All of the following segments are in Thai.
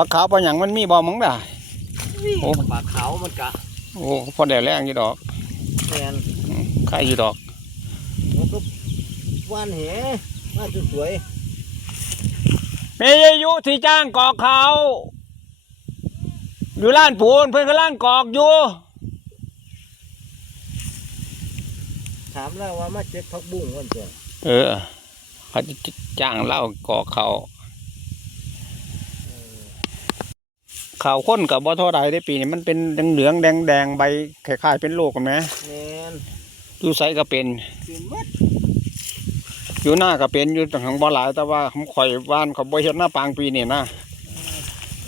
ลาขาวปลาหยังมันมีบ่มั้งด่าโอ้ ปลาขาวมันกะโอ้พอได้แรงอยู่ดอกแมนอืมไข่อยู่ดอกมันก็ว่านเหมาสวยมีอายุที่จ้างกอกเขาอยู่ร้านปูนเพิ่นกำลังกอกอยู่ๆถามแล้วว่ามาเจ็บพักบุ้งกันจ้ะเออ เขาจะจ้างเล่ากอกเขา ข่าวข้นกับบ่เท่าไรได้ปีนี้มันเป็นเหลืองๆแดงๆใบคล้ายๆเป็นโรคกันไหมแมนอยู่ไสก็เป็นกินมัดอยู่หน้าก็เป็นอยู่ทางบ่หลาย แต่ว่าผมข่อยว่านเขาบ่เฮ็ดหน้าปางปีนี่นะ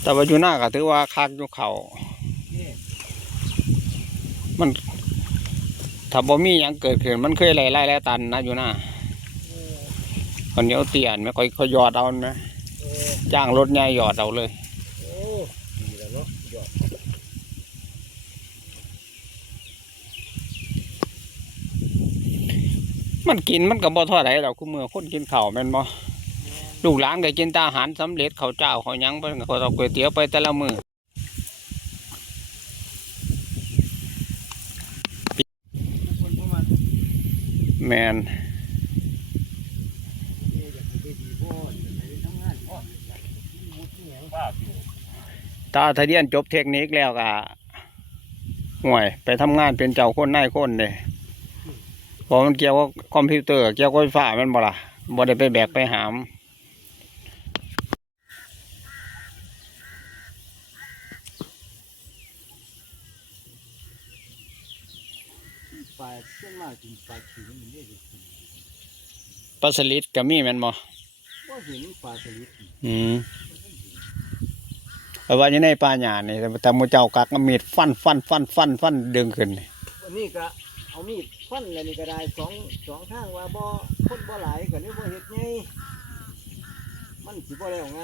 แต่ว่าอยู่หน้าก็ถือว่าคักอยู่เขานี่มันถ้าบ่มีหยังเกิดขึ้นมันเคยไล่ไล่ไล่ตันนะอยู่หน้าเออคนเหนียวเตียนไม่ค่อยค่อยหยอดเอาไหมเออจ้างรถใหญ่หยอดเอาเลย โอ้ดีแล้วเนาะยอด มันกินมันก็บ่เท่าไหร่ดอกคุมือคนกินข้าวแม่นบ่ลูกหลานได้กินแต่อาหารสำเร็จข้าวเจ้าข้าวหยังเพิ่นก็เอาก๋วยเตี๋ยวไปแต่ละมื้อคนประมาณแม่นนี้อยากให้ได้ดีพ่ออยากให้ได้ทำงานพ่ออยากให้มุดที่หยังบ้าอยู่ตาทะเรียนจบเทคนิคแล้วก็ห่วย ไปทำงานเป็นเจ้าคนนายคนเด้เพราะมันเกี่ยวกับคอมพิวเตอร์ เกี่ยวกับไฟฟ้าม่นบ่ล่ะบ่ได้ไปแบกไปหามปลาเส้นมากกินปลาขิงมันเรียกกินปลาสลิดก็มีแม่นบ่ว่าเห็นปลาสลิดอืมแต่ว่าอยู่ในป่าหญ้านี่แต่หมูเจ้ากักมีดฟันฟันฟันฟันฟันดึงขึ้นนี่วันนี้ก็เอามีด ฟันแล้วนี่ก็ได้สองสองทางว่าบ่คนบ่หลายก็เลยบ่เฮ็ดไงมันสิบ่แล้วไง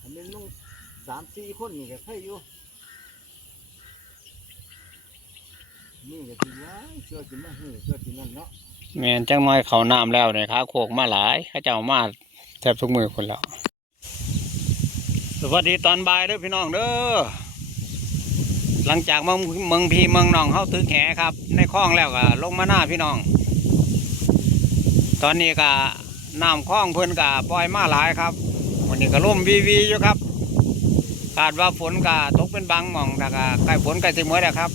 อันนี้ลุงสามสี่คนนี่ก็ใครอยู่นี่ก็สิว่าเชื่อสิมาหื้อเชื่อสินั่นเนาะแม่นจังน้อยเขาน้ำแล้วเนี่ยขาโคกมาหลายเขาเจ้ามาแทบทุกมือคนแล้วสวัสดีตอนบ่ายเด้อพี่น้องเด้อ หลังจากเมืองเมืองพี่เมืองน้องเขาตึกแหครับ ในคลองแล้วก็ลงมาหน้าพี่น้อง ตอนนี้ก็น้ำคลองเพิ่นก็ปล่อยมาหลายครับ วันนี้ก็ร่มวีวีอยู่ครับคาดว่าฝนก็ตกเป็นบางหม่องแต่ก็ใกล้ฝนใกล้สิหมดแล้วครับ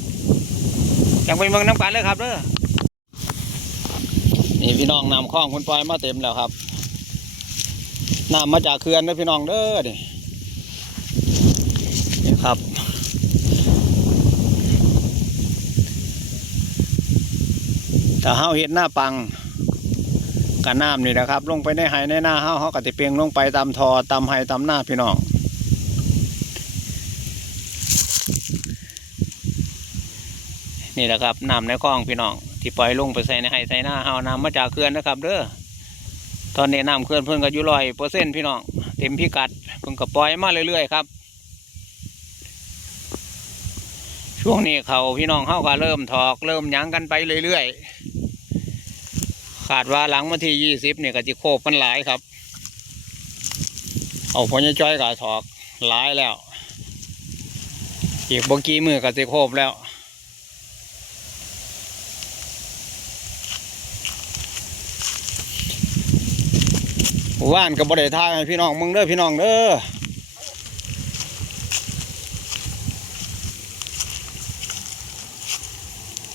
จังไปเมืองน้ำกันเลยครับเด้อนี่พี่น้องน้ำคลองคุณปล่อยมาเต็มแล้วครับน้ำมาจากเขื่อนนะพี่น้องเด้อนี่นี่ครับ ถ้าเฮาเห็ดหน้าปังกับน้ำนี่นะครับ ลงไปในไหในหน้าเฮาเฮาก็ติเปียงลงไปตามทอตามไหตามหน้าพี่น้องนี่แหละครับน้ำในคลองพี่น้องที่ปล่อยลงไปใส่ในไห้ใส่หน้าเอาน้ำมาจากเขื่อนนะครับ เด้อตอนนี้น้ำเขื่อนเพิ่นก็อยู่ร้อยเปอร์เซ็นต์พี่น้องเต็มพิกัดเพิ่นก็ปล่อยมาเรื่อยๆครับช่วงนี้เขาพี่น้องเขาก็เริ่มถอกเริ่มยังกันไปเรื่อยๆ ขาดว่าหลังวันที่ยี่สิบเนี่ยก็จะโคบมันหลายครับ เอาพญจ้อยก็ถอกหลายแล้ว อีกบกี้มือก็จะโคบแล้วว่านกับบริทายพี่น้องมึงเด้อพี่น้องเด้อ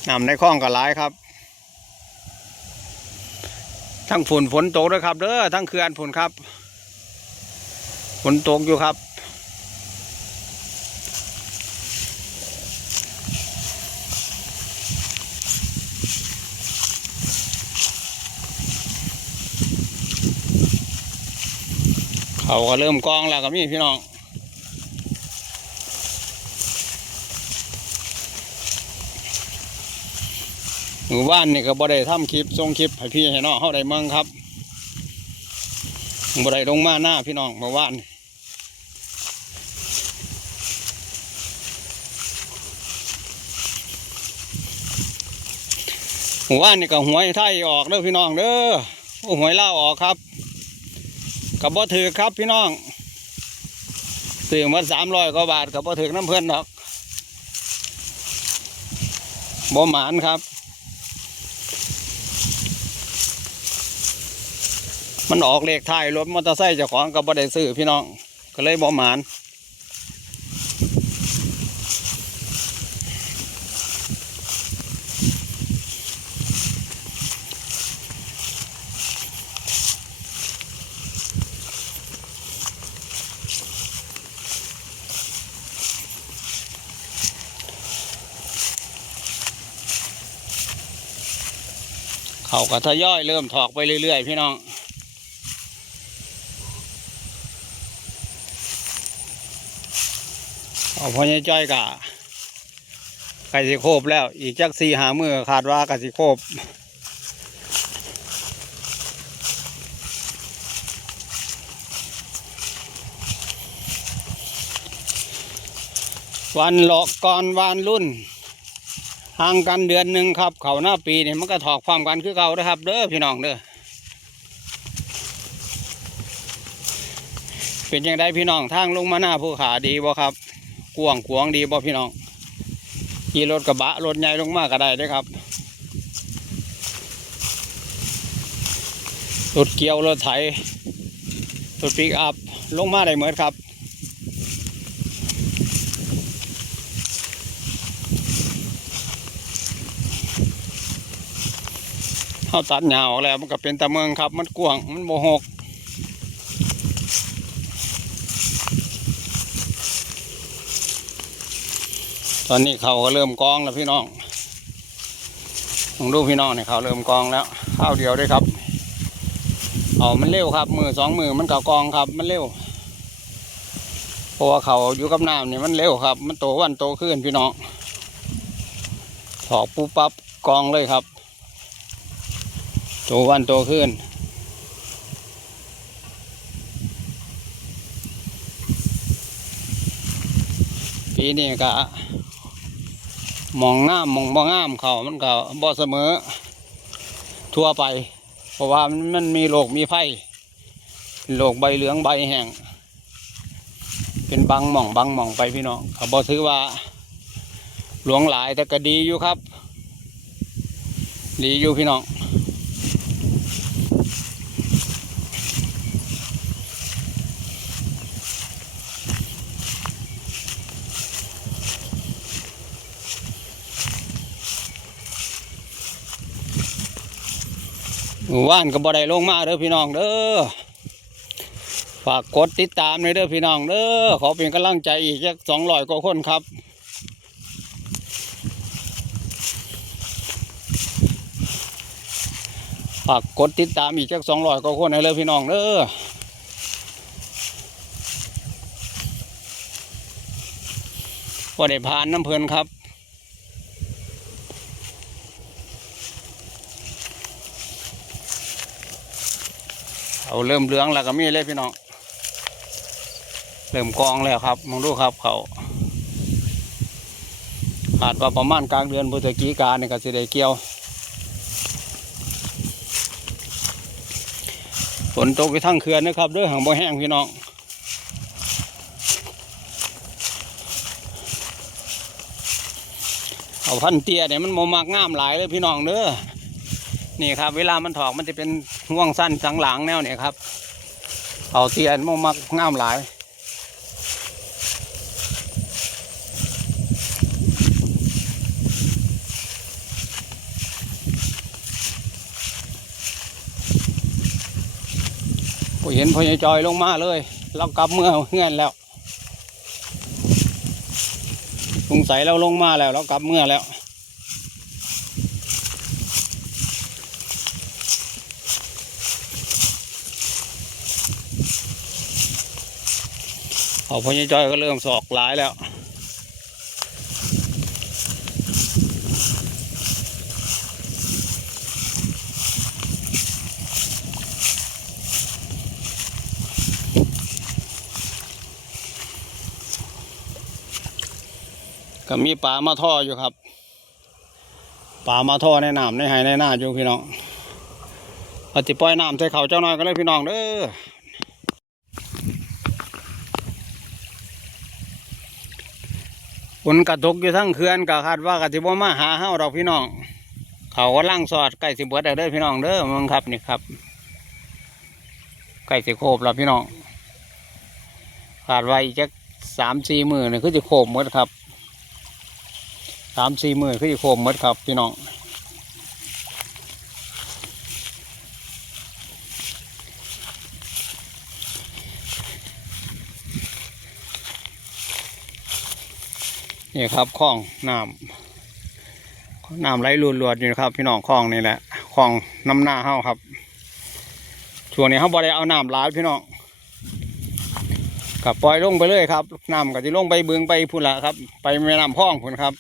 น้ำในคลองก็หลายครับ ทั้งฝนฝนตกด้วยครับเด้อทั้งเขื่อนฝนครับ ฝนตกอยู่ครับเขาก็เริ่มกองแล้วก็มีพี่น้อง หมู่บ้านนี่ก็บ่ได้ทำคลิปส่งคลิปให้พี่ให้น้องเข้าได้เมืองครับบ่ได้ลงมาหน้าพี่น้องเมื่อวานหมู่บ้านนี่ก็หวยไทยออกเด้อพี่น้องเด้อโอ้หวยเล่าออกครับกับบ่ถือครับพี่น้องซื้อมาสามร้อยกว่าบาทก็บ่ถึงน้ำเพื่อนดอกบ่หมานครับ มันออกเลขท้ายรถมอเตอร์ไซค์เจ้าของก็บ่ได้ซื้อพี่น้องก็เลยบ่หมานเขาก็ทยอยเริ่มถอกไปเรื่อยๆพี่น้อง เอา พอใหญจ้อยกะไก่สิโคบแล้ว อีกจักสี่หามือคาดว่าไก่สิโคบวันหลอกก่อนวันรุ่นห่างกันเดือนหนึ่งครับ เขาหน้าปีนี่มันก็ถอกความกันคือเขานะครับ เด้อพี่น้องเด้อเป็นยังไงพี่น้องทางลงมาหน้าภูขาดีบ่ครับ กวางขวางดีบ่พี่น้องขี่รถกระบะรถใหญ่ลงมาก็ได้เด้อครับรถเกี่ยวรถไถรถปิกอัพลงมาได้เหมือนครับเขาตัดหญ้าออกแล้วมันก็เป็นตะเมืองครับ มันกว้างมันโมหก ตอนนี้เขาก็เริ่มกองแล้วพี่น้องลองดูพี่น้องเนี่ยเขาเริ่มกองแล้วข้าวเดียวด้วยครับเอามันเร็วครับ มือสองมือมันก็กองครับ มันเร็วเพราะว่าเขาอยู่กับน้ำเนี่ยมันเร็วครับ มันโตวันโตขึ้นพี่น้องถอกปุ๊บปั๊บกองเลยครับโตวันโตขึ้นปีนี้ก็ มองงามมองบ่งามเขามันก็บ่เสมอ ทั่วไป เพราะว่ามันมันมีโรคมีไฟโรคใบเหลืองใบแห้งเป็นบางหม่องบางหม่องไปพี่น้องเขาบอกถือว่า หลวงหลายแต่ก็ดีอยู่ครับ ดีอยู่พี่น้อง หมู่านก็บ่ได้ลงมาเด้อพี่น้องเด้อฝากกดติดตามเลยเด้อพี่น้องเด้อขอเป็นกำลังใจอีกสักสองร้อยกว่าคนครับฝากกดติดตามอีกสักสองร้อยกว่าคนให้เลยพี่น้องเด้อพอได้ผ่านน้ำเพลินครับ เอาเริ่มเหลืองแล้วก็มีเลยพี่น้อง เริ่มกองแล้วครับมองดูครับเขาอาจว่าประมาณกลางเดือนพฤศจิกายนนี่ก็สิได้เกี่ยว ฝนตกไปทั้งเขื่อนนะครับเด้วยหางบ่แห้งพี่น้องเอาพันเตี้ยเนี่ยมันโมมากงามหลายเลยพี่น้องเด้อนี่ครับ เวลามันถอกมันจะเป็น ห่วงสั้นสังหลังแนวเนี่ยครับเอาเตียนมมักงามหลายผมเห็นพญ่จอยลงมาเลย เรากลับเมื่อเงื่อนแล้วสงสัยเราลงมาแล้ว เรากลับเมื่อแล้ว อาพญจอยก็เริ่มสอกหลายแล้ว ก็มีปลามาท่ออยู่ครับปลามาท่อในน้ำในไหในหน้าอยู่พี่น้องปฏิปล่อยน้ำใส่เขาเจ้าน้อยก็เลยพี่น้องเด้อ ฝนกระทกอยู่ทั้งเขื่อนก็คาดว่ากะสิบ่มาหาเฮาดอกพี่น้อง เขาก็ล่างสอดไก่สิเบิดแล้วเด้อพี่น้องเด้อมึงครับนี่ครับไก่สิโคบแล้วพี่น้องขาดไว้อีกจักสามสี่มือนี่คือจะโคบหมดครับสามสี่มือคือจะโคบหมดครับพี่น้อง นี่ครับคลองน้ำน้ำไหลรวดๆอยู่นะครับ พี่น้องคลองนี่แหละคลองน้ำหน้าเฮาครับช่วงนี้เขาบ่ได้เอาน้ำหลาพี่น้องกับปล่อยลงไปเลยครับน้ำก็จะลงไปเบึงไปพุ่นละครับ ไปแม่น้ำคลองพุ่นครับ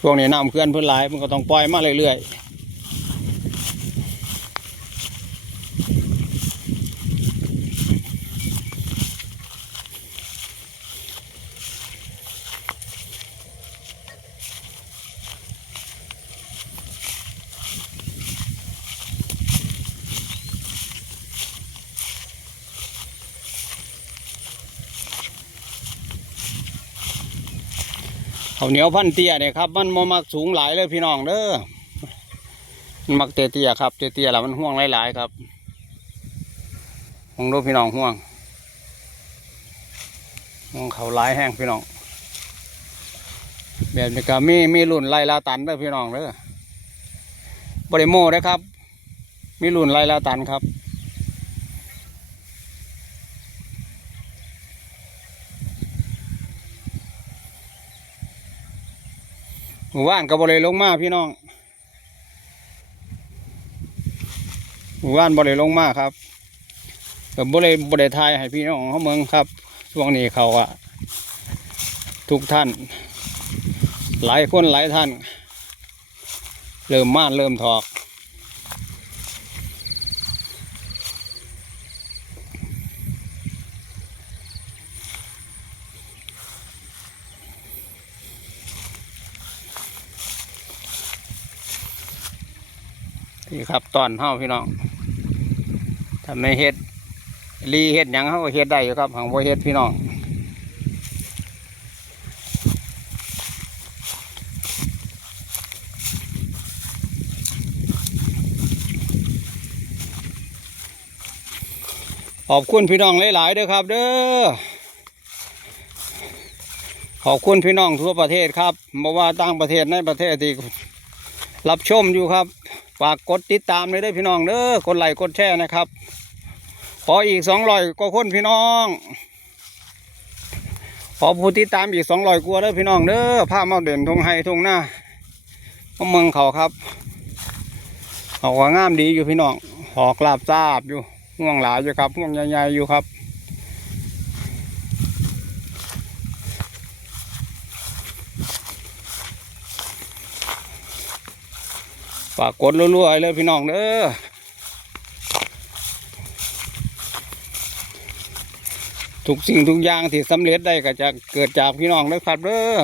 ช่วงนี้น้ำเคลื่อนพุ่นหลายมันก็ต้องปล่อยมาเรื่อยๆ เขาวเหนียวพันเตี้ยเนี่ยครับมันมามักสูงหลายเลยพี่น้องเด้อมันมักเตี้ยๆครับเตี้ยๆแล้วมันห่วงหลายๆครับห่วงดูพี่น้องห่วงห่วงเขาหลายแห้งพี่น้องแบบนี้ก็มีมีรุ่นไล่ลาตันเด้อพี่น้องเด้อบริโมได้อครับ มีรุ่นไล่ลาตันครับ หมู่บ้านก็บริลงมาพี่น้องหมู่บ้านบริลงมาครับกับบริบริทายให้พี่น้องเขาเมืองครับช่วงนี้เขาอะทุกท่าน หลายคนหลายท่าน เริ่มม่านเริ่มถอก นี่ครับตอนเฮาพี่น้องทำในเฮ็ดรีเฮ็ดหยังเฮาก็เฮ็ดได้อยู่ครับของบ่เฮ็ดพี่น้องขอบคุณพี่น้องหลายๆเด้อครับ เด้อ ขอบคุณพี่น้องทั่วประเทศครับบ่ว่าต่างประเทศในประเทศที่รับชมอยู่ครับ ฝากกดติดตามเลยด้อพี่น้องเด้อกดไลค์กดแชร์นะครับ ขออีกสองร้อยกว่าคนพี่น้อง ขอผู้ติดตามอีกสองร้อยกว่าเด้อพี่น้องเด้อผ้ามาเด่นทงไฮทงหน้าเมืองเขาครับเขาว่างามดีอยู่พี่น้องหอกลาบซาบอยู่ห่วงหลายอยู่ครับห่วงใหญ่ๆอยู่ครับ ฝากกดรัวๆเลยพี่น้องเด้อทุกสิ่งทุกอย่างที่สำเร็จได้ก็จะเกิดจากพี่น้องเด้อครับเด้อ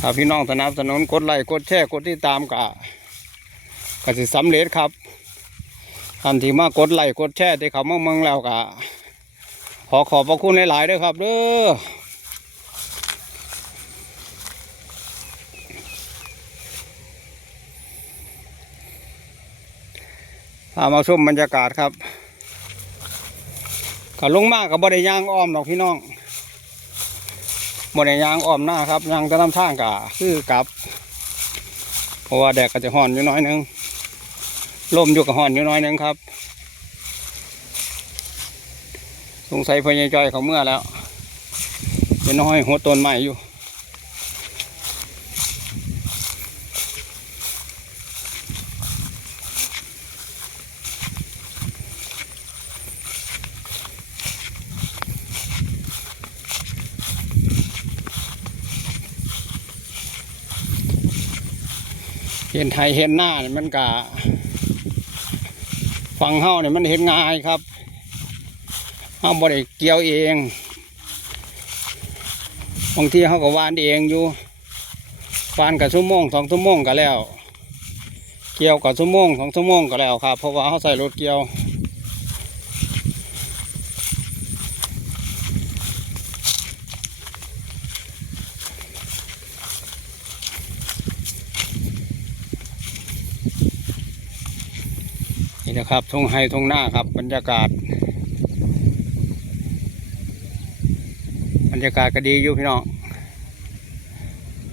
ถ้าพี่น้องสนับสนุนกดไลค์กดแชร์กดติดตามก็ก็สิสำเร็จครับท่านทีมากดไลค์กดแชร์ที่เขามาเมืองแล้วก็ขอขอบพระคุณหลายๆด้อครับเด้อ พามาชมบรรยากาศครับก็ลงมากกับบริยางอ้อมดอกพี่น้องบริยางอ้อมหน้าครับยางจะนำทางกะคือกลับ เพราะว่าแดดก็จะห่อนอยู่น้อยนึงลมอยู่กับห่อนอยู่น้อยนึงครับ สงสัยพญายจอยเขาเมื่อแล้วเป็นน้อยหัวต้นใหม่อยู่ ห็นไทยเห็นหน้าเนี่ยมันกะฟังเฮ้าเนี่ยมันเห็นง่ายครับเฮ้าบริเกี่ยวเองบางทีเฮ้าก็วานเองอยู่วานกับชั่วโมงสองชั่วโมงก็แล้ว เกี่ยวกับชั่วโมงสองชั่วโมงก็แล้วครับ เพราะว่าเฮ้าใส่รถเกี่ยวะครับทงไฮทงหน้าครับ บรรยากาศ บรรยากาศก็ดีอยู่พี่น้อง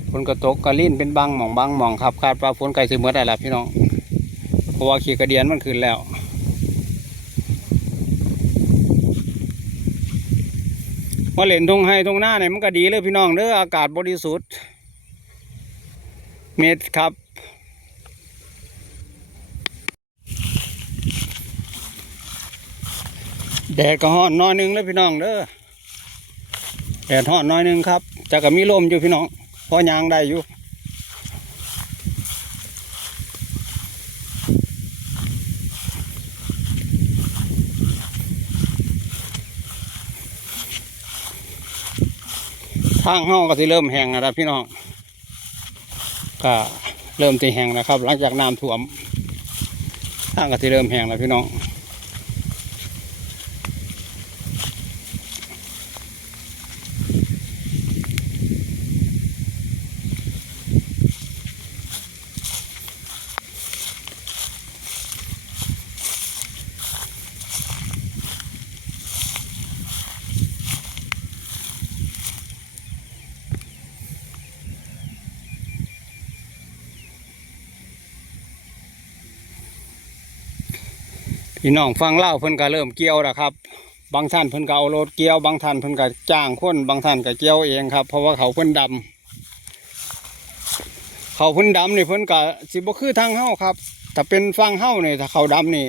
ฝนก็ตกก็ลิ่นเป็นบางหม่องบางหม่องครับคาดว่าฝนไกลสิเมื่อได้ละพี่น้องเพราะว่าขี่กระเดียนมันขึ้นแล้วมาเล่นทงไฮทงหน้าเนี่ยมันก็ดีเลยพี่น้องเด้ออากาศบริสุทธิ์เมตรครับ แดดก็ฮ้อนน้อยนึงเลยพี่น้องเด้อแดดฮ้อนน้อยนึงครับจะก็มีลมอยู่พี่น้องพอยางได้อยู่ทางห้องก็สิเริ่มแห้งนะครับพี่น้องก็เริ่มที่แห้งนะครับ หลังจากน้ำท่วมทางก็สิเริ่มแห้งแล้วพี่น้อง พี่น้องฟังเล่าเพิ่นก็เริ่มเกี่ยวแล้วครับ บางท่านเพิ่นก็เอารถเกี่ยว บางท่านเพิ่นก็จ้างคนบางท่านก็เกี่ยวเองครับ เพราะว่าเขาเพิ่นดำเขาเพิ่นดำนี่เพิ่นก็สิบ่คือทางเฮาครับถ้าเป็นฟังเฮานี่ถ้าเขาดำนี่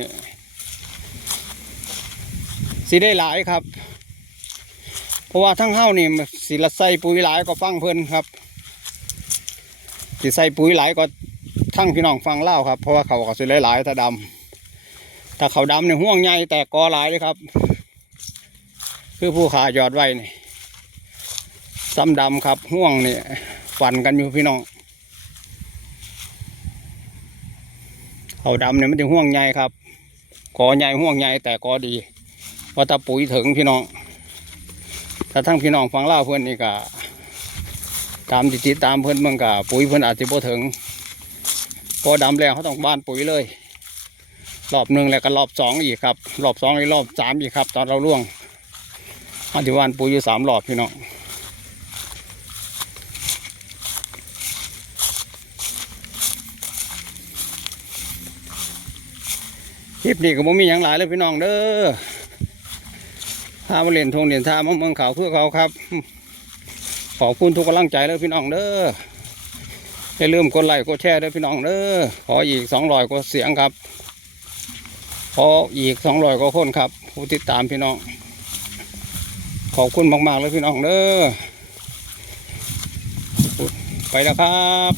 สิได้หลายครับ เพราะว่าทางเฮานี่สิละใส่ปุ๋ยหลายก็ฟังเพิ่นครับสิใส่ปุ๋ยหลายก็ทั้งพี่น้องฟังเล่าครับ เพราะว่าเขาก็สิหลายๆถ้าดำ ถ้าเขาดำเนี่ยห่วงใหญ่แต่กอหลายเลยครับ คือผู้ขายอดไว้นี่ซ้ำดำครับห่วงนี่ฟันกันอยู่พี่น้องเขาดำเนี่ยมันจะห่วงใหญ่ครับกอใหญ่ห่วงใหญ่แต่กอดีว่าถ้าปุ๋ยถึงพี่น้องถ้าทั้งพี่น้องฟังเล่าเพื่อนนี่ก็ตามติดตามเพื่อนเมืองกับปุ๋ยเพื่อนอาจจะบ่ถึงกอดำแล้วเขาต้องบ้านปุ๋ยเลย รอบหนึ่งแล้วก็รอบสองอีกครับ รอบสองอีกรอบสามอีกครับ ตอนเราล่วงอันที่วานปูอยู่สามรอบพี่น้องคลิปนี้ก็บ่มีอย่างหลายเลยพี่น้องเด้อพามาเล่นทงเล่นทามาเมืองเขาเพื่อเขาครับ ขอบคุณทุกกำลังใจเลยพี่น้องเด้ออย่าลืมกดไลค์กดแชร์ด้วยพี่น้องเด้อขออีกสองร้อยกดเสียงครับ ออีกสองร้อยกว่าคนครับ ผู้ติดตามพี่น้อง ขอบคุณมากๆเลยพี่น้องเด้อไปแล้วครับ